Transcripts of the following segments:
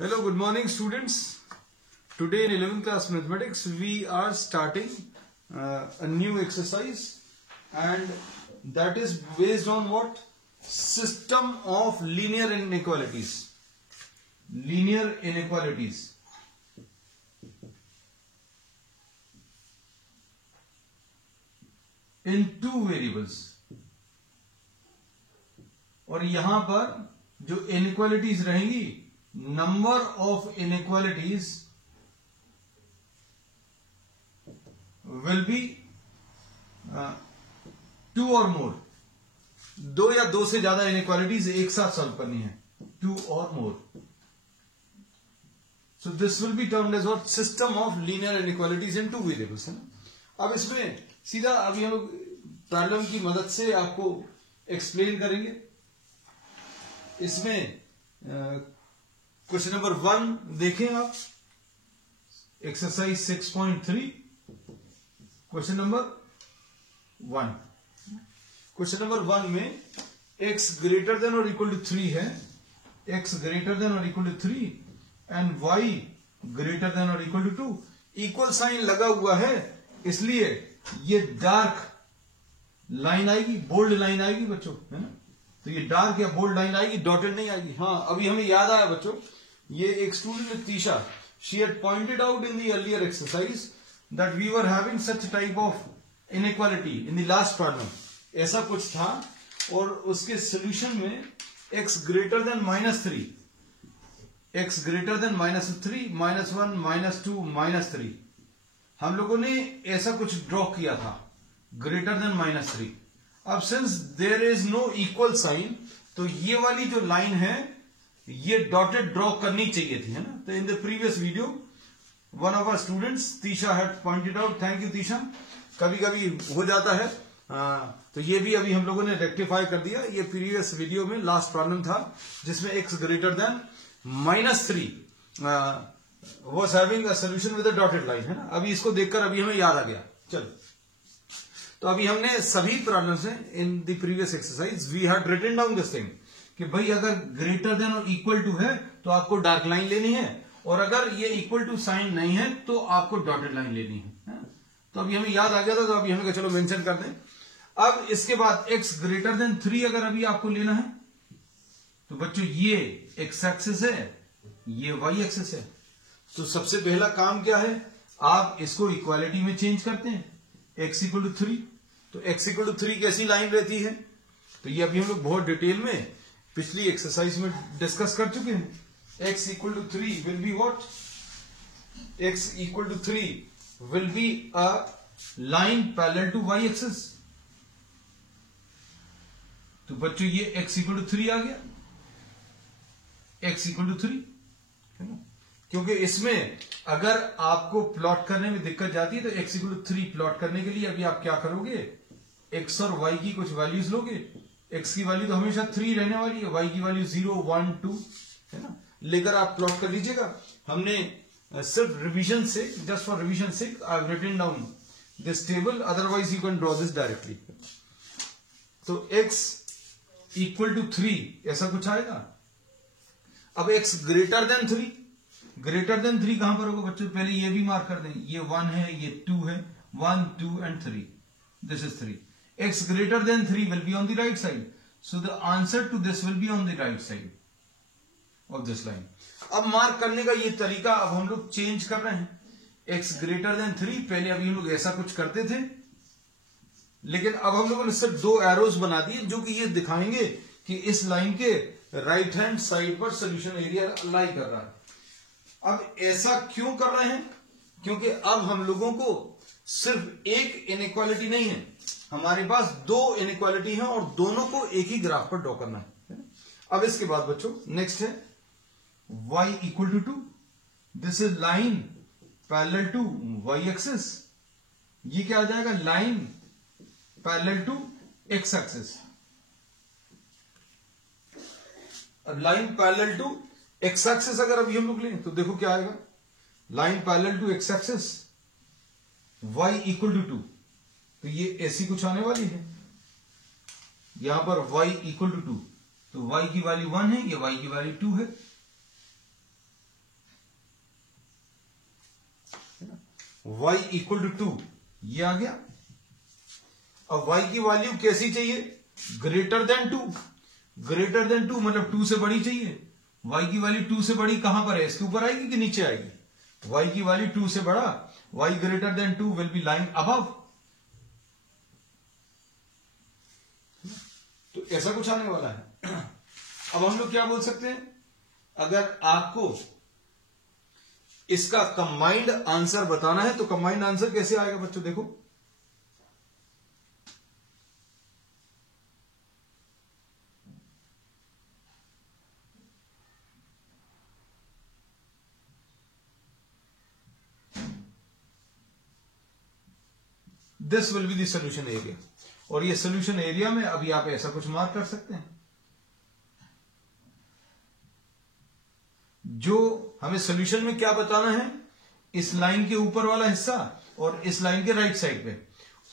Hello, good morning students. Today in 11th class mathematics we are starting a new exercise, and that is based on what? System of linear inequalities. Linear inequalities. In two variables. और यहां पर जो inequalities रहेंगी, number of inequalities will be two or more. दो या दो से ज्यादा inequalities एक साथ सॉल्व करनी है. Two or more. So this will be termed as what? System of linear inequalities in two variables. है ना? अब इसमें सीधा अभी हम लोग प्रॉब्लम की मदद से आपको एक्सप्लेन करेंगे. इसमें क्वेश्चन नंबर 1 देखें आप, exercise 6.3. Question number 1. Question number 1 में x ग्रेटर देन और इक्वल टू 3 है. x ग्रेटर देन और equal to 3 and y greater than और इक्वल टू 2. इक्वल साइन लगा हुआ है, इसलिए ये डार्क लाइन आएगी, बोल्ड लाइन आएगी बच्चों, है ना. तो ये डार्क या बोल्ड लाइन आएगी, डॉटेड नहीं आएगी. हाँ, अभी हमें याद आया बच्चों, ये एक student Tisha, she had pointed out in the earlier exercise that we were having such type of inequality in the last problem. ऐसा कुछ था और उसके सोल्यूशन में x greater than -3, x greater than -3, -1, -2, -3, हम लोगों ने ऐसा कुछ ड्रॉ किया था, ग्रेटर देन -3. अब since there is no equal sign, तो ये वाली जो लाइन है ये डॉटेड ड्रॉ करनी चाहिए थी, है ना. तो in the previous video one of our students Tisha had pointed out. Thank you Tisha. कभी कभी हो जाता है, तो ये भी अभी हम लोगों ने रेक्टिफाई कर दिया. ये प्रीवियस वीडियो में लास्ट प्रॉब्लम था जिसमें x greater than -3 was having a solution with a dotted line, है ना. अभी इसको देखकर अभी हमें याद आ गया. चलो, तो अभी हमने सभी प्रॉब्लम्स में in the previous exercise we had written down this thing कि भाई अगर ग्रेटर देन और इक्वल टू है तो आपको डार्क लाइन लेनी है, और अगर ये इक्वल टू साइन नहीं है तो आपको डॉटेड लाइन लेनी है. तो अभी हमें याद आ गया था, तो अभी हमें चलो मेंशन कर दें. अब इसके बाद x ग्रेटर देन 3 अगर अभी आपको लेना है तो बच्चों ये x एक्सिस है, ये y एक्सिस है. तो सबसे पहला काम क्या है, आप इसको इक्वालिटी में चेंज करते हैं. x इक्वल टू 3, तो x इक्वल टू 3 कैसी लाइन रहती है, तो ये अभी हम लोग बहुत डिटेल में पिछली एक्सरसाइज में डिस्कस कर चुके हैं. x equal to 3 will be what, x equal to 3 will be a line parallel to y axis. तो बच्चों ये x इक्वल टू 3 आ गया, x इक्वल टू 3, है ना. क्योंकि इसमें अगर आपको प्लॉट करने में दिक्कत जाती है तो x इक्वल टू 3 प्लॉट करने के लिए अभी आप क्या करोगे, x और y की कुछ वैल्यूज लोगे. x की वैल्यू तो हमेशा 3 रहने वाली है, y की वैल्यू 0, 1, 2, है ना, लेकर आप प्लॉट कर लीजिएगा. हमने सिर्फ रिवीजन से, जस्ट फॉर रिवीजन से I have written down this table, otherwise you can draw this directly. तो x इक्वल टू 3 ऐसा कुछ आएगा. अब x greater than 3, greater than 3 कहां पर होगा बच्चों, पहले ये भी मार्क कर दें. ये 1 है, ये 2 है, 1, 2 and 3, this is 3. x greater than 3 will be on the right side, so the answer to this will be on the right side of this line. अब मार्क करने का ये तरीका अब हम लोग चेंज कर रहे हैं. x greater than 3, पहले अभी हम लोग ऐसा कुछ करते थे, लेकिन अब हम लोगों ने सिर्फ 2 एरोज बना दिए जो कि ये दिखाएंगे कि इस लाइन के राइट हैंड साइड पर सोल्यूशन एरिया लाई कर रहा है. अब ऐसा क्यों कर रहे हैं, क्योंकि अब हम लोगों को सिर्फ एक इनइक्वालिटी नहीं है, हमारे पास 2 इनइक्वालिटी हैं और दोनों को एक ही ग्राफ पर ड्रॉ करना है. अब इसके बाद बच्चों नेक्स्ट है y equal to 2. This is line parallel to y axis. ये क्या आ जाएगा, line parallel to x axis. अब line parallel to x axis अगर अभी हम लोग लें तो देखो क्या आएगा, line parallel to x axis, y equal to 2. तो ये ऐसी कुछ आने वाली है. यहां पर y इक्वल टू 2, तो y की वैल्यू 1 है, ये y की वैल्यू 2 है. y इक्वल टू 2, ये आ गया। अब y की वैल्यू कैसी चाहिए? Greater than 2। ग्रेटर देन 2 मतलब 2 से बड़ी चाहिए। y की वैल्यू 2 से बड़ी कहां पर है? इसके ऊपर आएगी कि नीचे आएगी? y की वैल्यू 2 से बड़ा, y greater than 2 will be lying above. तो ऐसा कुछ आने वाला है। अब हम लोग क्या बोल सकते हैं? अगर आपको इसका कंबाइंड आंसर बताना है तो कंबाइंड आंसर कैसे आएगा बच्चों? देखो, this will be the solution area. और ये सोल्यूशन एरिया में अभी आप ऐसा कुछ मार्क कर सकते हैं। जो हमें सोल्यूशन में क्या बताना है? इस लाइन के ऊपर वाला हिस्सा और इस लाइन के राइट साइड पे,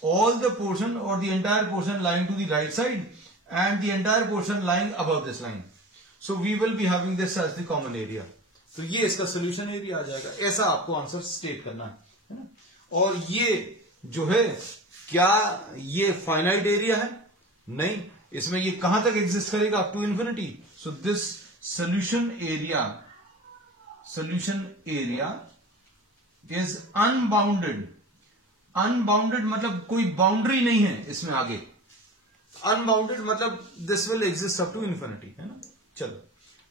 ऑल द पोर्शन और the entire portion lying to the right side and the entire portion lying above this line. So we will be having this as the common area. तो ये इसका solution area आ जाएगा। ऐसा आपको answer state करना है ना। और ये जो है, क्या ये फाइनाइट एरिया है? नहीं, इसमें ये कहां तक एग्जिस्ट करेगा? Up to infinity. So this solution area is unbounded. Unbounded मतलब कोई बाउंड्री नहीं है इसमें आगे। अनबाउंडेड मतलब this will exist up to infinity, है ना। चलो,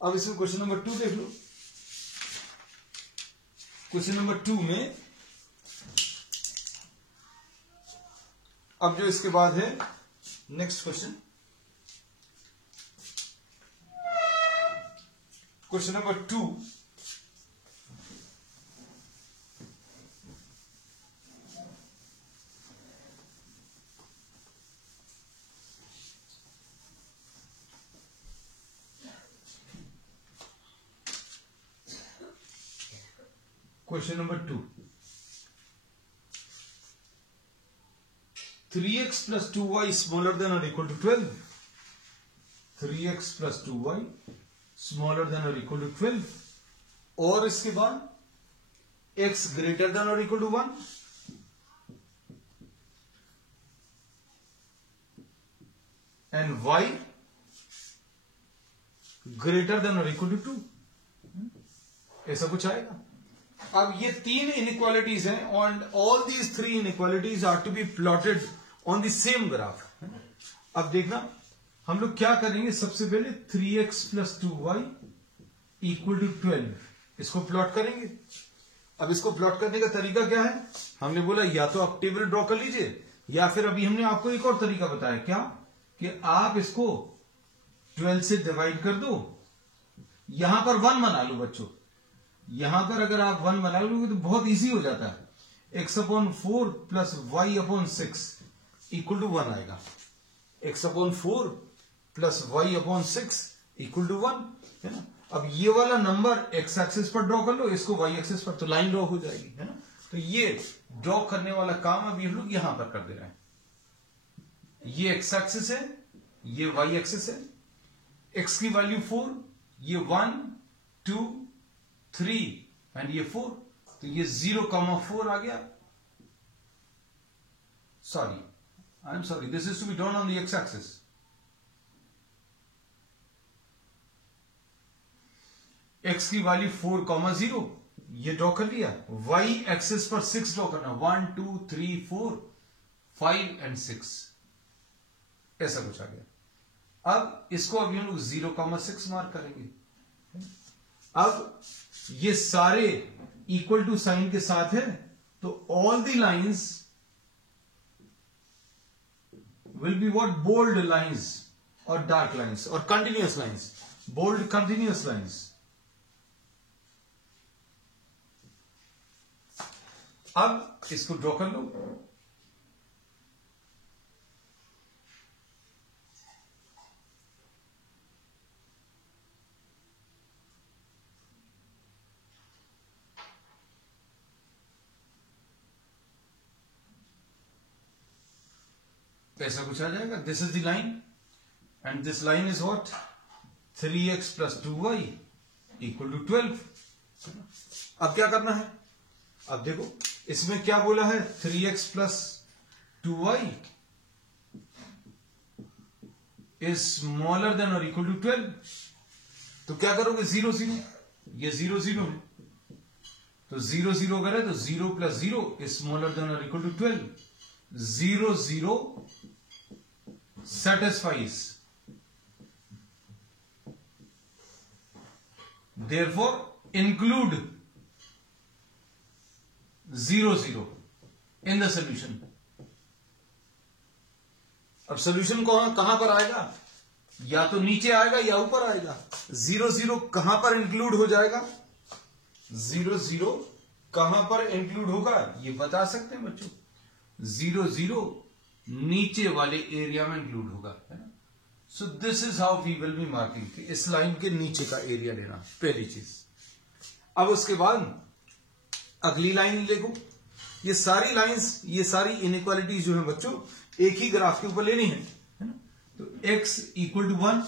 अब इसमें क्वेश्चन नंबर 2 देख लो। क्वेश्चन नंबर 2 में अब जो इसके बाद है next question, question number 2। Question number 2, 3x plus 2y smaller than or equal to 12. 3x plus 2y smaller than or equal to 12. और इसके बाद x greater than or equal to 1 and y greater than or equal to 2. ऐसा कुछ आएगा। अब ये 3 inequalities हैं और all these 3 inequalities are to be plotted on the same graph. अब देखना, हम लोग क्या करेंगे? सबसे पहले 3x plus 2y equal to 12 इसको प्लॉट करेंगे। अब इसको प्लॉट करने का तरीका क्या है? हमने बोला या तो आप टेबल ड्रॉ कर लीजिए, या फिर अभी हमने आपको एक और तरीका बताया। क्या? कि आप इसको 12 से डिवाइड कर दो। यहां पर 1 बना लो बच्चों। यहां पर अगर आप 1 बना लोगे तो बहुत इजी हो जाता है। x/4 plus y/6 equal to 1 आएगा। x/4 plus y/6 equal to 1, है ना। अब ये वाला नंबर x एक्सिस पर ड्रॉ कर लो, इसको y एक्सिस पर, तो लाइन ड्रॉ हो जाएगी, है ना। तो ये ड्रॉ करने वाला काम अभी हम लोग यहां पर कर दे रहे हैं। ये x एक्सिस है, ये y एक्सिस है। x की वैल्यू 4, ये 1 2 3 एंड ये 4, तो ये 0,4 आ गया। Sorry, I am sorry, this is to be done on the x axis. x की वैल्यू 4,0 ये ड्रॉ कर लिया। y एक्सिस पर 6 ड्रॉ करना, 1 2 3 4 5 एंड 6, ऐसा कुछ आ गया। अब इसको अभी हम लोग 0,6 मार्क करेंगे। अब ये सारे इक्वल टू साइन के साथ है, तो all the lines will be what? Bold lines और डार्क लाइंस और continuous lines. Bold continuous lines. अब इसको ड्रॉ कर लो। ऐसा कुछ आ जाएगा। This is the line and this line is what? 3x plus 2y equal to 12। अब क्या करना है? अब देखो इसमें क्या बोला है, 3x plus 2y is smaller than और इक्वल टू 12। तो क्या करोगे, 0 0, ये 0 0 है, तो 0 0 करे तो 0 प्लस 0 इज स्मॉलर देन और equal to 12। 0 0 satisfies, therefore include 0 0 in the solution। अब सोल्यूशन को कहां पर आएगा, या तो नीचे आएगा या ऊपर आएगा। 0 0 कहां पर इंक्लूड हो जाएगा, 0 0 कहां पर इंक्लूड होगा ये बता सकते हैं बच्चों। 0 0 नीचे वाले एरिया में इंक्लूड होगा, है ना। So this is how we will be marking, इस लाइन के नीचे का एरिया लेना, पहली चीज। अब उसके बाद अगली लाइन देखो, ये सारी लाइंस, ये सारी इनइक्वालिटीज जो है बच्चों एक ही ग्राफ के ऊपर लेनी है ना। तो x इक्वल टू 1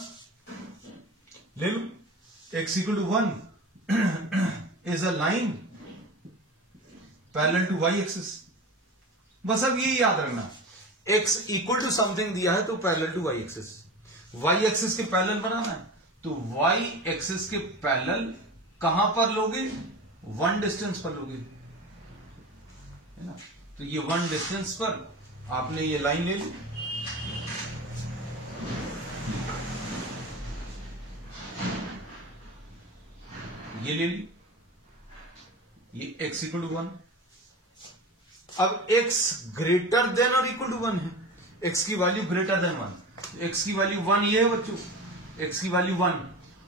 ले लो, x equal to 1 is a line parallel to y axis. बस अब ये याद रखना, x इक्वल टू समथिंग दिया है तो parallel to y axis, y axis के पैरेलल बनाना है। तो y एक्सिस के पैरेलल कहां पर लोगे, 1 डिस्टेंस पर लोगे, है ना। तो ये 1 डिस्टेंस पर आपने ये लाइन ले ली, ये ले ली, ये x इक्वल टू 1। अब x ग्रेटर देन और इक्वल टू 1 है, x की वैल्यू ग्रेटर देन 1, x की वैल्यू 1 ये है बच्चों, x की वैल्यू 1।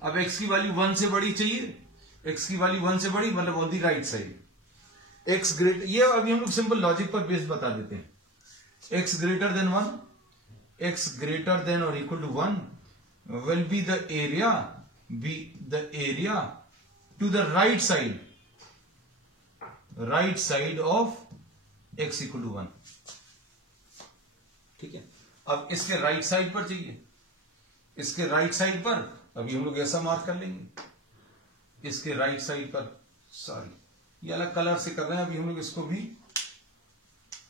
अब x की वैल्यू 1 से बड़ी चाहिए, x की वैल्यू 1 से बड़ी मतलब on the right side, x greater, ये अभी हम लोग सिंपल लॉजिक पर बेस बता देते हैं। x greater than 1, x greater then और equal to 1 will be the area to the right side of x equal to 1। ठीक है, अब इसके राइट साइड पर चाहिए, इसके राइट साइड पर अभी हम लोग ऐसा मार्क कर लेंगे, इसके राइट साइड पर, सॉरी ये अलग कलर से कर रहे हैं अभी हम लोग, इसको भी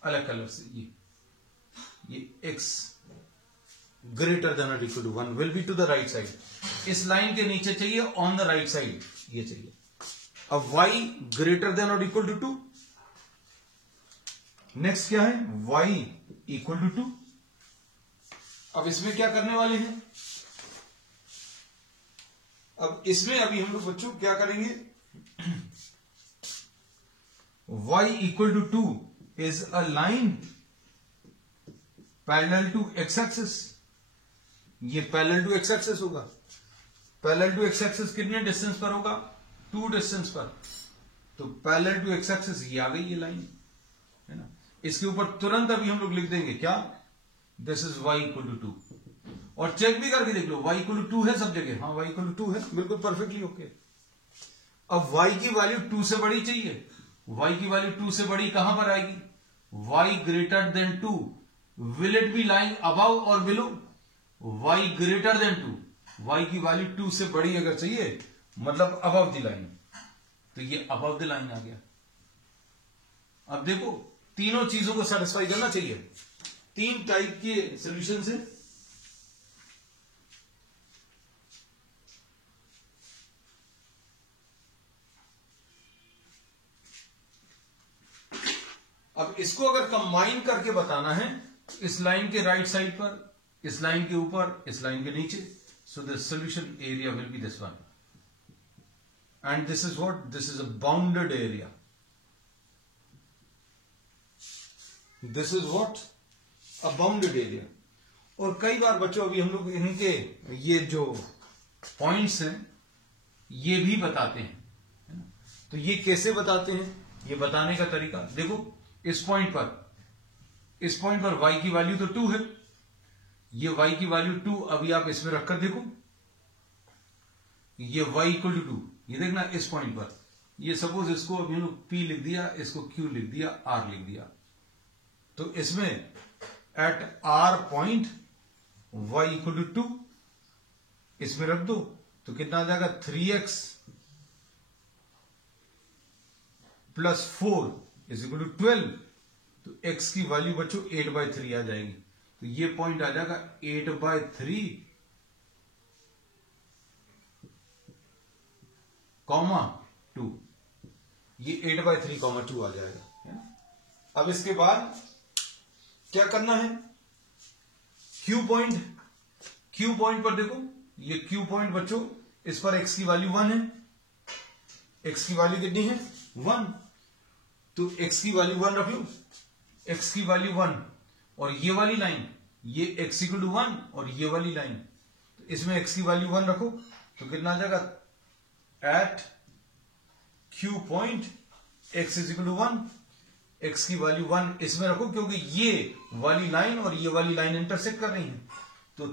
अलग कलर से, ये x ग्रेटर देन और equal to 1 will be to the right side, इस लाइन के नीचे चाहिए ऑन द राइट साइड, ये चाहिए। अब y ग्रेटर देन और इक्वल टू 2, नेक्स्ट क्या है, y इक्वल टू 2। अब इसमें क्या करने वाले हैं, अब इसमें अभी हम लोग बच्चों क्या करेंगे, y equal to 2 is a line parallel to x axis, ये पैरेलल टू x एक्सिस होगा। पैरेलल टू x एक्सिस कितने डिस्टेंस पर होगा, 2 डिस्टेंस पर। तो पैरेलल टू x एक्सिस ये आ गई ये लाइन, है ना। इसके ऊपर तुरंत अभी हम लोग लिख देंगे क्या, this is y equal to 2, और चेक भी करके देख लो y इक्वल टू 2 है सब जगह, हाँ y इक्वल टू 2 है, बिल्कुल परफेक्टली ओके। अब y की वैल्यू 2 से बड़ी चाहिए, y की वैल्यू 2 से बड़ी कहां पर आएगी, y greater than 2, will it be lying above और below, y greater than 2, y की वैल्यू 2 से बड़ी अगर चाहिए मतलब अबव द लाइन, तो ये अबव द लाइन आ गया। अब देखो तीनों चीजों को सेटिस्फाई करना चाहिए, 3 टाइप के सॉल्यूशन से। अब इसको अगर कंबाइन करके बताना है, इस लाइन के राइट साइड पर, इस लाइन के ऊपर, इस लाइन के नीचे, so the solution area will be this one, and this is what, this is a bounded area, this is what, a bounded area. और कई बार बच्चों अभी हम लोग इनके ये जो पॉइंट्स हैं ये भी बताते हैं, है ना। तो ये कैसे बताते हैं, ये बताने का तरीका देखो, इस पॉइंट पर y की वैल्यू तो 2 है, ये y की वैल्यू 2, अभी आप इसमें रखकर देखो, ये y इक्वल टू 2, ये देखना इस पॉइंट पर, ये सपोज इसको अभी हम लोग p लिख दिया, इसको q लिख दिया, r लिख दिया, तो इसमें at r point y equal to 2 इसमें रख दो, तो कितना आ जाएगा, 3x plus 4 is equal to 12, तो x की वैल्यू बच्चों 8/3 आ जाएगी। तो ये पॉइंट आ जाएगा 8/3 कॉमा 2, ये 8/3 कॉमा 2 आ जाएगा, है ना। अब इसके बाद क्या करना है, Q पॉइंट पर देखो, ये Q पॉइंट बच्चों, इस पर x की वैल्यू 1 है, x की वैल्यू कितनी है 1, तो x की वैल्यू 1 रख लो, x की वैल्यू 1, और ये वाली लाइन, ये x इक्वल टू 1 और ये वाली लाइन, तो इसमें x की वैल्यू 1 रखो, तो कितना आ जाएगा, at Q point x is equal to 1, x की वैल्यू 1 इसमें रखो, क्योंकि ये वाली लाइन और ये वाली लाइन इंटरसेक्ट कर रही है, तो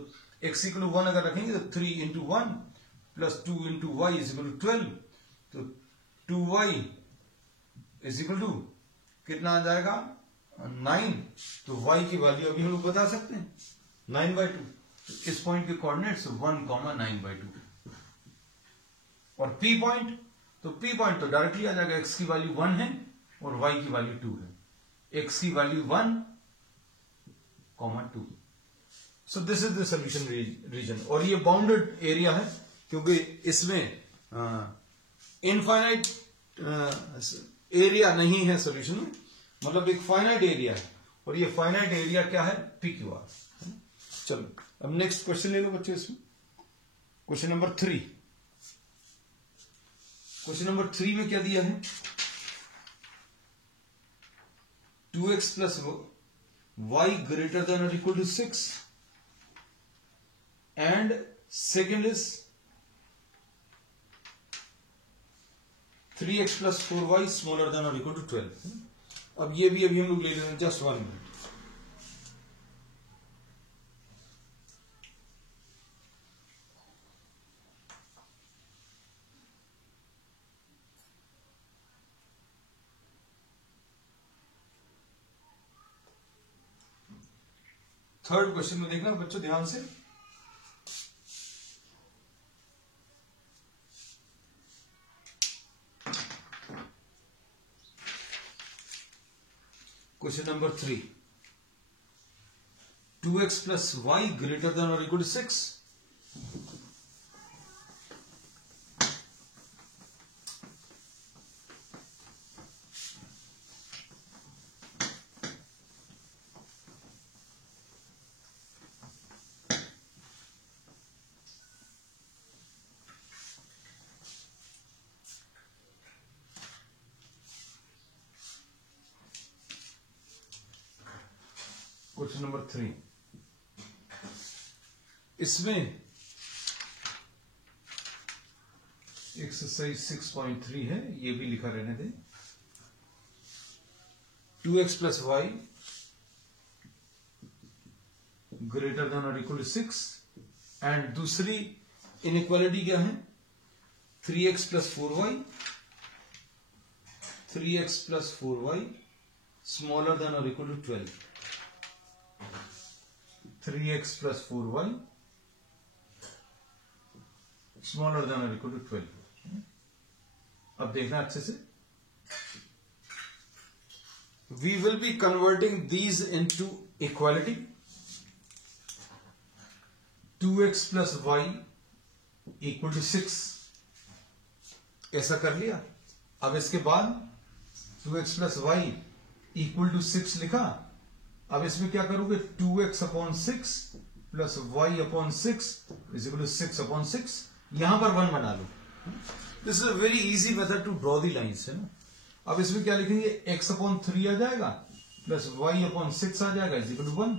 x इक्वल टू 1 अगर रखेंगे तो 3 into 1 plus 2 into Y is equal to 12, तो 2y इज इक्वल टू कितना आ जाएगा 9, तो y की वैल्यू अभी हम लोग बता सकते हैं 9/2, तो इस पॉइंट के कोऑर्डिनेट्स 1,9/2। और P पॉइंट, तो P पॉइंट तो डायरेक्टली आ जाएगा, x की वैल्यू 1 है और y की वैल्यू 2 है, x की value 1, 2। So this is the solution region, और ये बाउंडेड एरिया है, क्योंकि इसमें इनफाइनाइट एरिया नहीं है सोल्यूशन में, मतलब एक फाइनाइट एरिया है, और ये फाइनाइट एरिया क्या है, PQR। चलो अब नेक्स्ट क्वेश्चन ले लो बच्चों, इसमें क्वेश्चन नंबर 3। क्वेश्चन नंबर 3 में क्या दिया है, 2x plus y greater than और equal to 6, and second is 3x plus 4y smaller than और इक्वल टू 12। अब ये भी अभी हम लोग ले लेते हैं, जस्ट 1 मिनट। थर्ड क्वेश्चन में देखना बच्चों ध्यान से, question number 3, 2x plus y greater than और इक्वल टू 6, क्वेश्चन नंबर 3, इसमें एक्सरसाइज 6.3 है, ये भी लिखा रहने दे, 2x plus y greater then और इक्वल टू 6, एंड दूसरी इनइक्वालिटी क्या है, 3x plus 4y, 3x plus 4y smaller than और equal to 12, 3x plus 4y smaller than और इक्वल टू 12। अब देखना अच्छे से, we will B converting these into equality, 2x plus y equal to 6, ऐसा कर लिया। अब इसके बाद 2x plus y equal to 6 लिखा, अब इसमें क्या करोगे, 2x upon 6 plus y upon 6 is equal to 6 upon 6, यहां पर 1 बना लो। This is a very easy method to draw the lines, है ना। अब इसमें क्या लिखेंगे, x अपॉन 3 आ जाएगा प्लस y अपॉन 6 आ जाएगा इज इक्वल टू 1,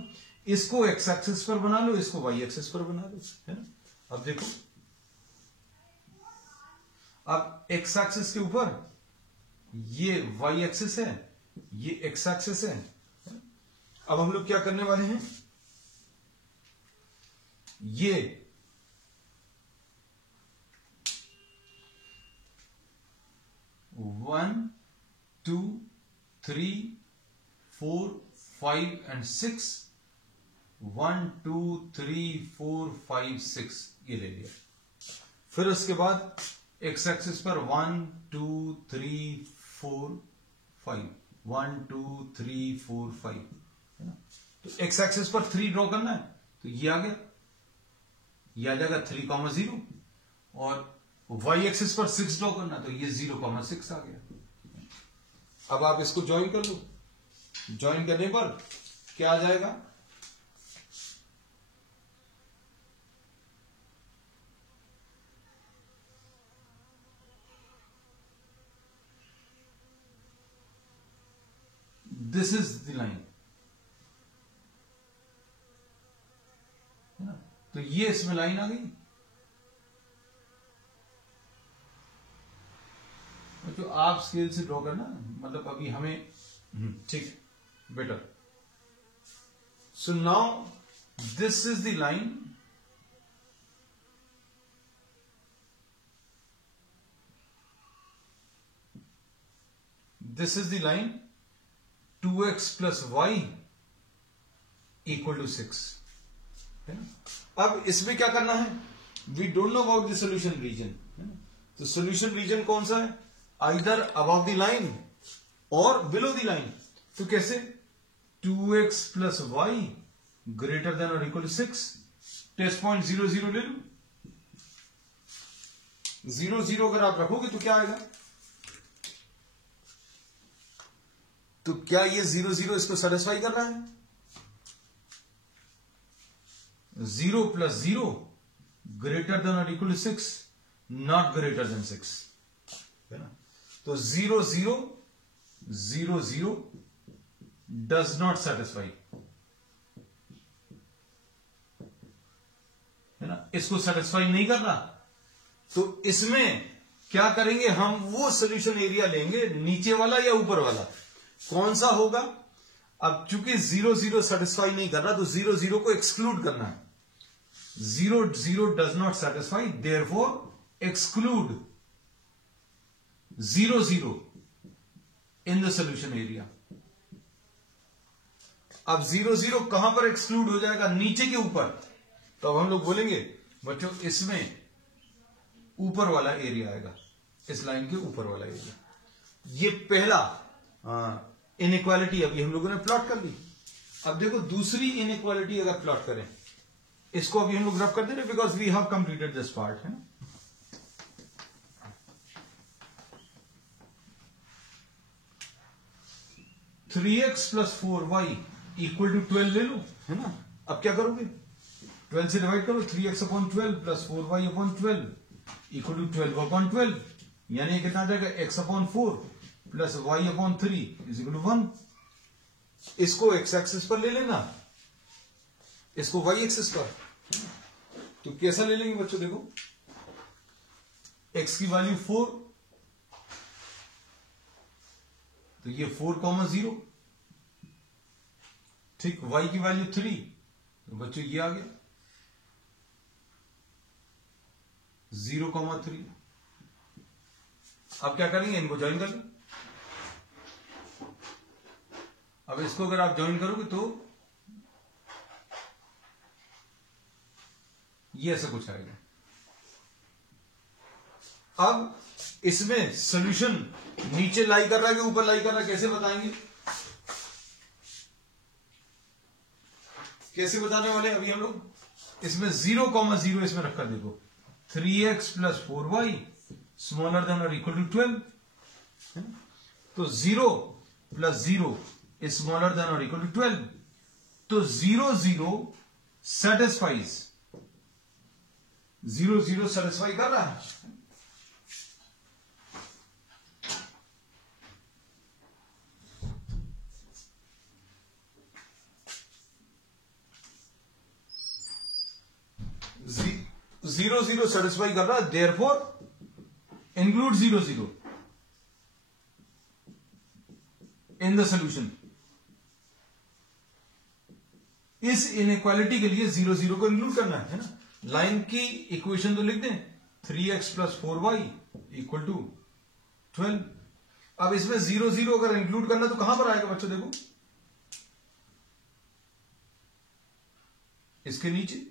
इसको x एक्सिस पर बना लो, इसको y एक्सिस पर बना लो, है ना। अब देखो, अब x एक्सिस के ऊपर ये y एक्सिस है, ये x एक्सिस है। अब हम लोग क्या करने वाले हैं, ये 1 2 3 4 5 एंड 6, 1 2 3 4 5 6 ये ले लिया। फिर उसके बाद एक्स एक्सिस पर 1 2 3 4 5, 1 2 3 4 5 है ना। तो एक्स एक्सिस पर 3 ड्रॉ करना है, तो ये आ गया, ये आ जाएगा 3,0 और वाई एक्सिस पर 6 ड्रॉ करना, तो ये 0,6 आ गया। अब आप इसको ज्वाइन कर लो, ज्वाइन करने पर क्या आ जाएगा, दिस इज द लाइन, है ना। तो ये इसमें लाइन आ गई। तो आप स्केल से ड्रॉ करना, मतलब अभी हमें ठीक better. So now this is the line, this is the line 2x plus y equal to 6 है ना। अब इसमें क्या करना है, we don't know about the solution region, तो सोल्यूशन रीजन कौन सा है, आइदर अबव द लाइन और बिलो द लाइन। तो कैसे, 2x plus y greater than और इक्वल टू 6, टेस्ट पॉइंट 0 0 ले लो, 0 0 अगर आप रखोगे तो क्या आएगा, तो क्या ये 0 0 इसको सेटिस्फाई कर रहा है, 0 plus 0 ग्रेटर देन और equal to 6, not greater than 6 है ना। तो 0 0 0 0 डज नॉट सेटिस्फाई है ना, इसको सेटिस्फाई नहीं कर रहा। तो इसमें क्या करेंगे, हम वो सोल्यूशन एरिया लेंगे, नीचे वाला या ऊपर वाला, कौन सा होगा। अब चूंकि 0 0 सेटिस्फाई नहीं कर रहा, तो 0 0 को एक्सक्लूड करना है, 0 0 does not satisfy, therefore exclude 0 0 in the solution area. अब 0 0 कहां पर एक्सक्लूड हो जाएगा, नीचे के ऊपर। तो अब हम लोग बोलेंगे बच्चों इसमें ऊपर वाला एरिया आएगा, इस लाइन के ऊपर वाला एरिया। ये पहला इनइक्वालिटी अभी हम लोगों ने प्लॉट कर ली। अब देखो दूसरी इनइक्वालिटी अगर प्लॉट करें, इसको अभी हम लोग रब कर दे रहे, because we have completed this part, है ना। Three x plus 4y equal to 12 ले लो, है ना। अब क्या करोगे, 12 से डिवाइड करो, 3x/12 plus 4y/12 equal to 12/12, यानी ये कितना आ जाएगा, x/4 plus y/3 is equal to 1। इसको x एक्सिस पर ले लेना, इसको y एक्सिस पर। तो कैसा ले लेंगे बच्चों, देखो x की वैल्यू 4, तो ये 4,0, ठीक, y की वैल्यू 3, तो बच्चों ये आ गया 0,3। अब क्या करेंगे, इनको ज्वाइन कर लो। अब इसको अगर आप ज्वाइन करोगे तो ये ऐसा कुछ आएगा। अब इसमें सॉल्यूशन नीचे लाई कर रहा है कि ऊपर लाई कर रहा है, कैसे बताएंगे, कैसे बताने वाले अभी हम लोग, इसमें 0,0 इसमें रखकर देखो, 3x plus 4y smaller than और इक्वल टू 12, तो 0 plus 0 is smaller than or equal to 12, तो 0 0 satisfies, 0 0 satisfy कर रहा है। जीरो जीरो सेटिस्फाई कर रहा है, therefore include 0 0 in the solution. इस इनइक्वालिटी के लिए 0 0 को इंक्लूड करना है ना। लाइन की इक्वेशन तो लिख दें, 3x plus 4y equal to 12। अब इसमें 0 0 अगर इंक्लूड करना तो कहां पर आएगा बच्चों, देखो इसके नीचे।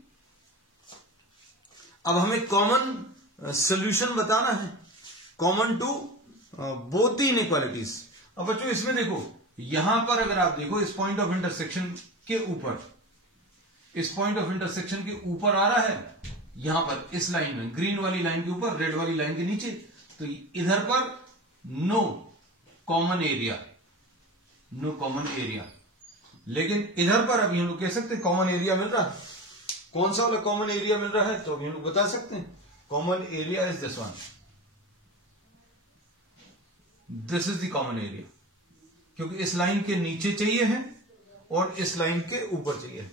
अब हमें कॉमन सोल्यूशन बताना है, common to both the inequalities. अब बच्चों इसमें देखो, यहां पर अगर आप देखो इस पॉइंट ऑफ इंटरसेक्शन के ऊपर, इस पॉइंट ऑफ इंटरसेक्शन के ऊपर आ रहा है, यहां पर इस लाइन में, ग्रीन वाली लाइन के ऊपर, रेड वाली लाइन के नीचे, तो इधर पर no common area, no common area. लेकिन इधर पर अभी हम लोग कह सकते हैं कॉमन एरिया मिल रहा है। कौन सा वाला कॉमन एरिया मिल रहा है, तो अभी हम लोग बता सकते हैं common area is this one, this is the common area, क्योंकि इस लाइन के नीचे चाहिए है और इस लाइन के ऊपर चाहिए,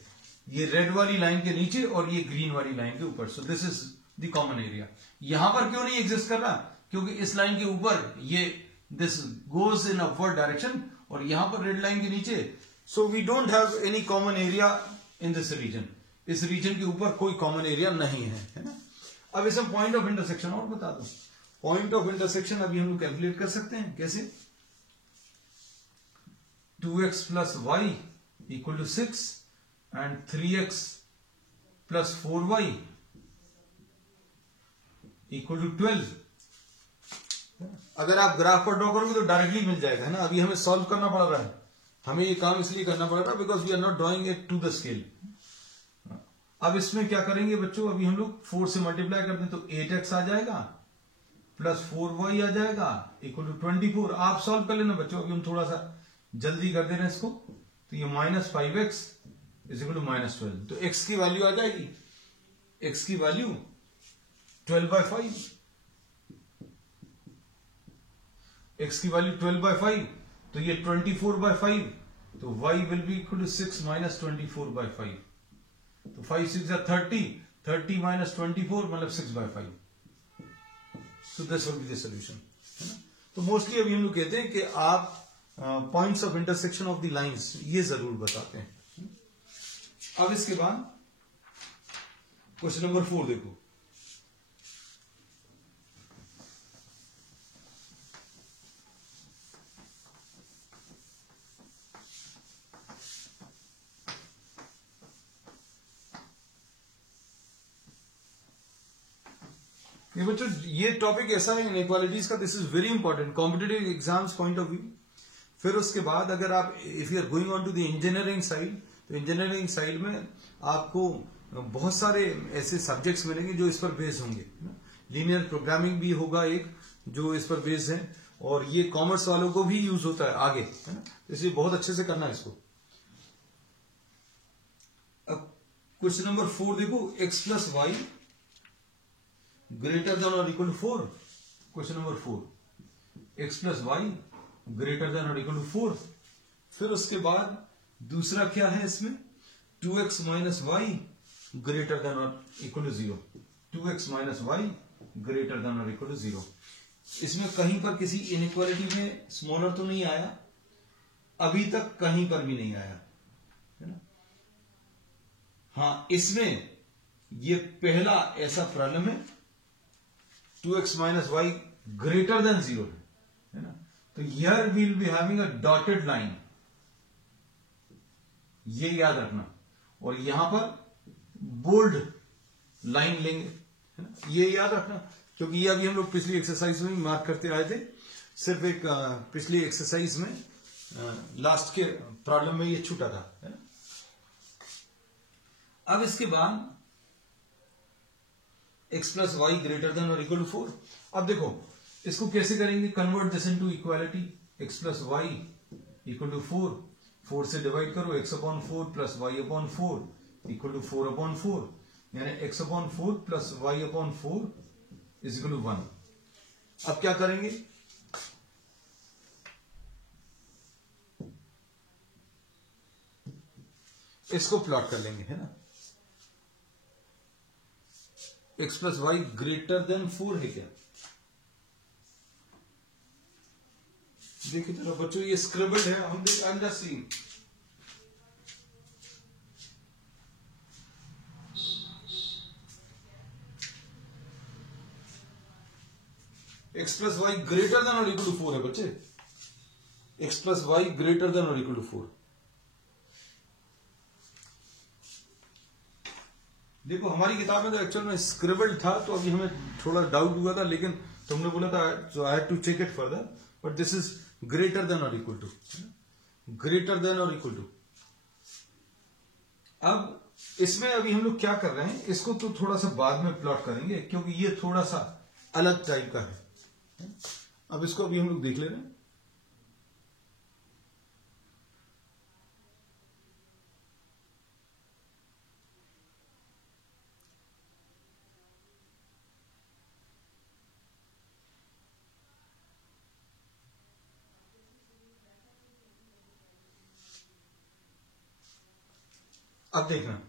ये रेड वाली लाइन के नीचे और ये ग्रीन वाली लाइन के ऊपर। सो this is the common area. यहां पर क्यों नहीं एग्जिस्ट कर रहा, क्योंकि इस लाइन के ऊपर ये this goes in upward direction और यहां पर रेड लाइन के नीचे, so we don't have any common area in this region. इस रीजन के ऊपर कोई कॉमन एरिया नहीं है ना। अब इसमें पॉइंट ऑफ इंटरसेक्शन और बता दो। पॉइंट ऑफ इंटरसेक्शन अभी हम लोग कैलकुलेट कर सकते हैं, कैसे? 2x plus y equal to 6 and 3x plus 4y equal to 12। अगर आप ग्राफ पर ड्रॉ करोगे तो डायरेक्टली मिल जाएगा, है ना। अभी हमें सॉल्व करना पड़ रहा है, हमें ये काम इसलिए करना पड़ रहा है because we are not drawing it to the scale. अब इसमें क्या करेंगे बच्चों, अभी हम लोग 4 से मल्टीप्लाई करते हैं तो 8x आ जाएगा प्लस 4y आ जाएगा इक्वल टू 24। आप सॉल्व कर लेना बच्चों, अभी हम थोड़ा सा जल्दी कर दे रहे हैं इसको। तो ये minus 5x is equal to minus 12, तो x की वैल्यू आ जाएगी, x की वैल्यू 12/5, x की वैल्यू 12/5, तो ये 24/5, तो y will be equal to 6 minus 24/5, तो 5 6 या 30 माइनस 24 मतलब 6/5। सो this will be the solution, है ना। तो मोस्टली अभी हम लोग कहते हैं कि आप points of intersection of the lines ये जरूर बताते हैं। अब इसके बाद क्वेश्चन नंबर 4 देखो। ये बच्चों ये टॉपिक ऐसा है इनइक्वालिटीज का, this is very important competitive exams point of view. फिर उसके बाद अगर आप if you are going on to the engineering side, तो इंजीनियरिंग साइड में आपको बहुत सारे ऐसे सब्जेक्ट्स मिलेंगे जो इस पर बेस्ड होंगे। लीनियर प्रोग्रामिंग भी होगा एक जो इस पर बेस्ड है, और ये कॉमर्स वालों को भी यूज होता है आगे, है ना। इसलिए बहुत अच्छे से करना है इसको। अब क्वेश्चन नंबर 4 देखो, x plus y greater then और equal to 4। Question number 4, x plus y greater then और इक्वल टू 4। फिर उसके बाद दूसरा क्या है इसमें, 2x minus y greater then और equal to 0। 2x minus y greater then और इक्वल टू 0। इसमें कहीं पर किसी इनइक्वालिटी में स्मॉलर तो नहीं आया, अभी तक कहीं पर भी नहीं आया, है ना। हाँ, इसमें ये पहला ऐसा प्रॉब्लम है 2x minus y greater then 0 है ना। तो here we will be having a dotted line, ये याद रखना, और यहां पर बोल्ड लाइन लेंगे, है ना, ये याद रखना, क्योंकि ये अभी हम लोग पिछली एक्सरसाइज में मार्क करते आए थे। सिर्फ एक पिछली एक्सरसाइज में लास्ट के प्रॉब्लम में ये छूटा था, है ना। अब इसके बाद x plus y greater then और इक्वल टू 4। अब देखो इसको कैसे करेंगे, convert this into equality. x plus y equal to 4 से डिवाइड करो, x/4 plus y/4 equal to 4/4, यानी x/4 plus y/4 is equal to 1। अब क्या करेंगे, इसको प्लॉट कर लेंगे, है ना। x plus y greater than 4 है क्या, देखिए जरा बच्चों, ये स्क्रिबल्ड है, हम देख I just see. x plus y greater then और इक्वल टू 4 है बच्चे, x plus y greater then और इक्वल टू 4। देखो हमारी किताब में तो एक्चुअल में स्क्रिबल्ड था, तो अभी हमें थोड़ा डाउट हुआ था, लेकिन तुमने बोला था so I had to check it further, but this is greater then और इक्वल टू, ग्रेटर देन और इक्वल टू। अब इसमें अभी हम लोग क्या कर रहे हैं, इसको तो थोड़ा सा बाद में प्लॉट करेंगे क्योंकि ये थोड़ा सा अलग टाइप का है। अब इसको अभी हम लोग देख ले रहे हैं। अब देखना,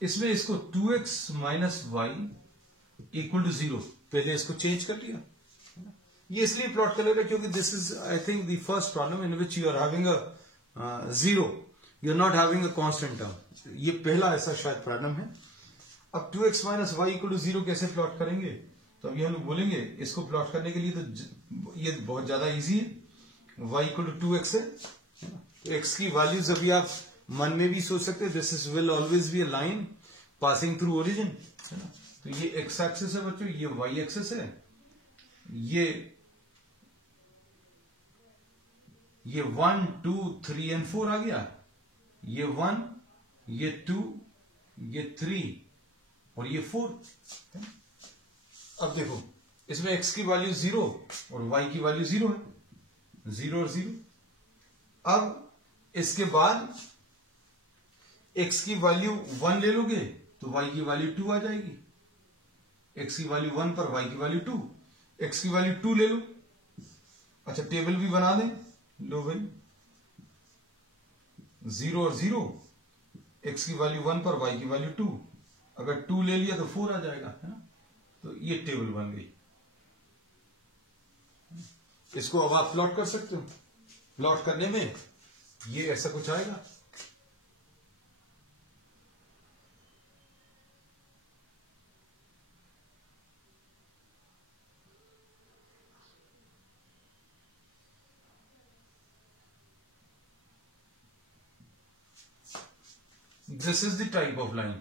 इसमें इसको 2x minus Y equal to 0, पहले इसको चेंज कर लिया। ये इसलिए प्लॉट कर ले रहे क्योंकि this is I think the first problem in which you are having a zero, you are not having a constant term. ये पहला ऐसा शायद प्रॉब्लम है। अब 2x minus Y equal to 0 कैसे प्लॉट करेंगे, तो अभी हम लोग बोलेंगे इसको प्लॉट करने के लिए तो ये बहुत ज्यादा इजी है। y इक्वल टू 2x है, तो x की वैल्यूज अभी आप मन में भी सोच सकते हैं, this is will always be a line passing through origin, है ना। तो ये x एक्सिस है बच्चों, ये y एक्सिस है, ये 1 2 3 एंड 4 आ गया, ये 1 ये 2 ये 3 और ये 4। अब देखो इसमें x की वैल्यू 0 और y की वैल्यू 0 है, 0 और 0। अब इसके बाद x की वैल्यू 1 ले लोगे तो y की वैल्यू 2 आ जाएगी, x की वैल्यू 1 पर y की वैल्यू 2, x की वैल्यू 2 ले लो। अच्छा टेबल भी बना दें, लो भाई 0 और 0, x की वैल्यू 1 पर y की वैल्यू 2, अगर 2 ले लिया तो 4 आ जाएगा, है ना। तो ये टेबल बन गई। इसको अब आप प्लॉट कर सकते हो, प्लॉट करने में ये ऐसा कुछ आएगा। This is the type of line.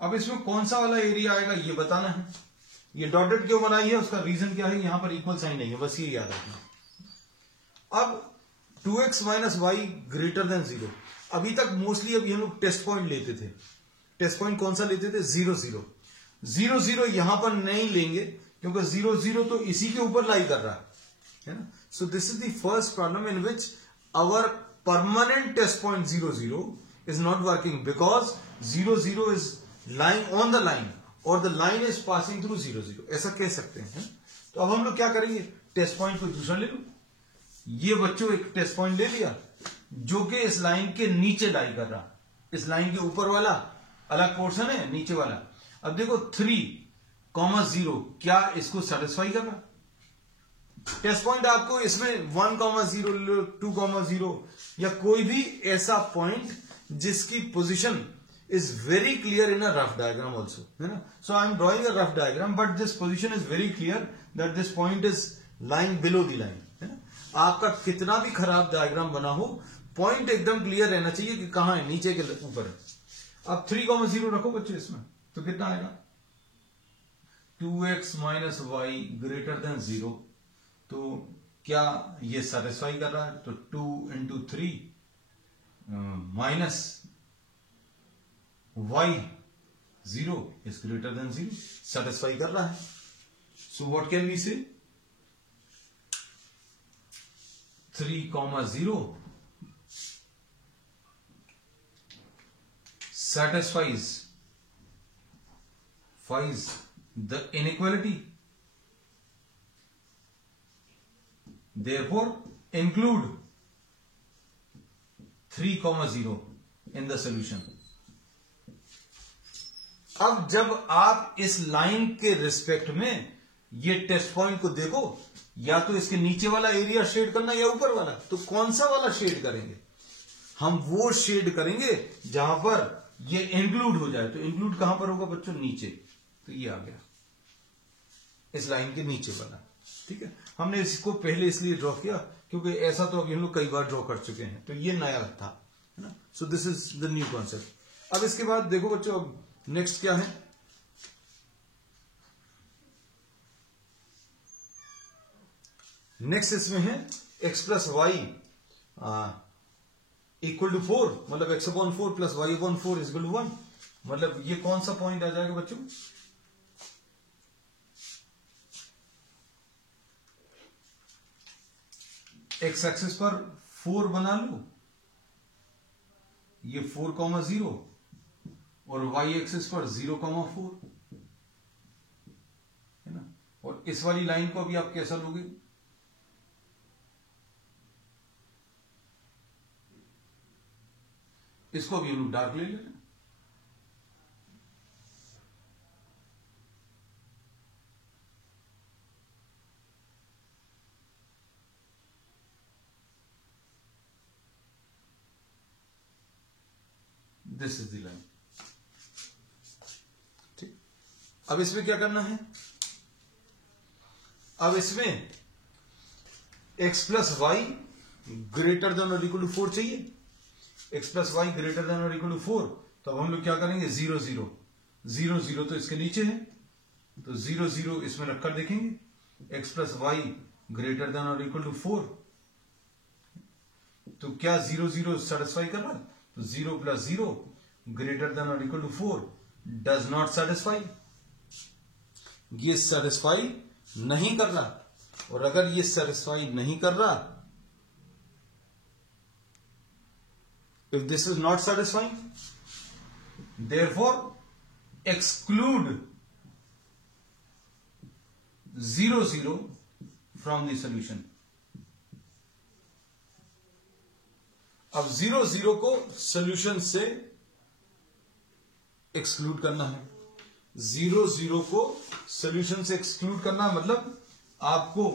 अब इसमें कौन सा वाला एरिया आएगा ये बताना है। ये डॉटेड क्यों बनाई है, उसका रीजन क्या है, यहां पर इक्वल साइन नहीं है, बस ये याद रखना। अब 2x minus y greater then 0, अभी तक मोस्टली अभी हम लोग टेस्ट पॉइंट लेते थे। टेस्ट पॉइंट कौन सा लेते थे, 0 0 0 0 यहां पर नहीं लेंगे क्योंकि 0 0 तो इसी के ऊपर लाई कर रहा है ना। So this is the first problem in which our permanent test point 0 0 is not working because 0 0 is lying on the line और the line is passing through 0 0, ऐसा कह सकते हैं। तो अब हम लोग क्या करेंगे, टेस्ट पॉइंट को दूसरा ले लो। ये बच्चों एक टेस्ट पॉइंट ले लिया जो कि इस लाइन के नीचे लाई कर रहा, इस लाइन के ऊपर वाला अलग पोर्शन है, नीचे वाला। अब देखो 3,0 क्या इसको सेटिस्फाई कर रहा। टेस्ट पॉइंट आपको इसमें 1,0 2,0 या कोई भी ऐसा पॉइंट जिसकी position is very clear in a rough diagram also, है ना। So I am drawing a rough diagram, but this position is very clear that this point is lying below the line, है ना। आपका कितना भी खराब diagram बना हो, पॉइंट एकदम क्लियर रहना चाहिए कि कहां है, नीचे के ऊपर है। अब 3,0 रखो बच्चे इसमें, तो कितना आएगा, 2x minus y greater then 0। तो क्या ये सेटिस्फाई कर रहा है, तो 2 into 3 minus y 0 is greater than 0, satisfy कर रहा है। So what can we say, 3,0 satisfies the inequality, therefore include 3,0 in the solution। अब जब आप इस लाइन के रिस्पेक्ट में ये टेस्ट पॉइंट को देखो, या तो इसके नीचे वाला एरिया शेड करना या ऊपर वाला, तो कौन सा वाला शेड करेंगे, हम वो शेड करेंगे जहां पर ये इंक्लूड हो जाए। तो इंक्लूड कहां पर होगा बच्चों, नीचे। तो ये आ गया इस लाइन के नीचे वाला, ठीक है। हमने इसको पहले इसलिए ड्रॉ किया क्योंकि ऐसा तो अभी हम लोग कई बार ड्रॉ कर चुके हैं, तो ये नया था, है ना। So this is the new concept. अब इसके बाद देखो बच्चों, अब नेक्स्ट क्या है, नेक्स्ट इसमें है x plus y equal to 4, मतलब x upon 4 plus y upon 4 is equal to 1। मतलब ये कौन सा पॉइंट आ जाएगा बच्चों, x एक्सिस पर 4 बना लो, ये 4,0 और y एक्सिस पर 0,4 है ना। और इस वाली लाइन को अभी आप कैसा लोगे, इसको अभी हम लोग डार्क ले लेते हैं। दिस इज द लाइन, ठीक। अब इसमें क्या करना है, अब इसमें x plus y greater then और इक्वल टू 4 चाहिए, x plus y greater then और इक्वल टू 4। तो अब हम लोग क्या करेंगे, 0 0 0 0 तो इसके नीचे है, तो 0 0 इसमें रखकर देखेंगे, x plus y greater then और इक्वल टू 4। तो क्या 0 0 सेटिस्फाई कर रहा है, तो 0 प्लस 0 ग्रेटर देन और equal to 4 does not satisfy, ये सेटिस्फाई नहीं कर रहा। और अगर ये सेटिस्फाई नहीं कर रहा, if this is not satisfying, therefore exclude 0 0 from the solution। अब 0 0 को सॉल्यूशन से एक्सक्लूड करना है, 0 0 को सॉल्यूशन से एक्सक्लूड करना मतलब आपको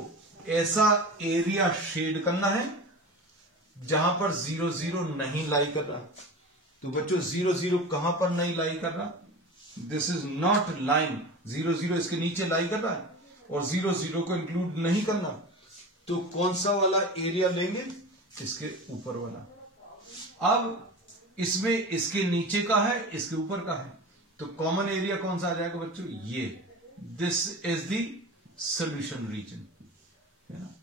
ऐसा एरिया शेड करना है जहां पर 0 0 नहीं लाई कर रहा। तो बच्चों 0 0 कहां पर नहीं लाई कर रहा, दिस इज नॉट लाइन, 0 0 इसके नीचे लाई कर रहा है और 0 0 को इंक्लूड नहीं करना। तो कौन सा वाला एरिया लेंगे, इसके ऊपर वाला। अब इसमें इसके नीचे का है, इसके ऊपर का है, तो कॉमन एरिया कौन सा आ जाएगा बच्चों, ये, this is the solution region, है ना।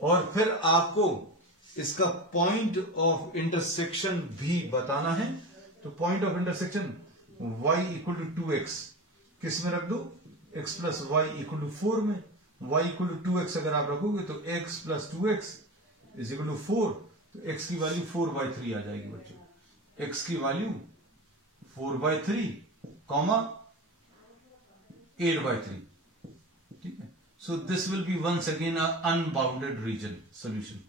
और फिर आपको इसका पॉइंट ऑफ इंटरसेक्शन भी बताना है। तो point of intersection y equal to 2x किस में रख दो, x plus y equal to 4 में। y इक्वल टू 2x अगर आप रखोगे तो x plus 2x is equal to 4, तो x की वैल्यू 4/3 आ जाएगी बच्चों, x की वैल्यू 4/3 कॉमा 8/3, ठीक है। So this will be once again unbounded region solution,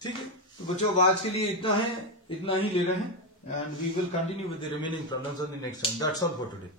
ठीक है। तो बच्चों आज के लिए इतना है, इतना ही ले रहे हैं, and we will continue with the remaining problems on the next time. That's all for today.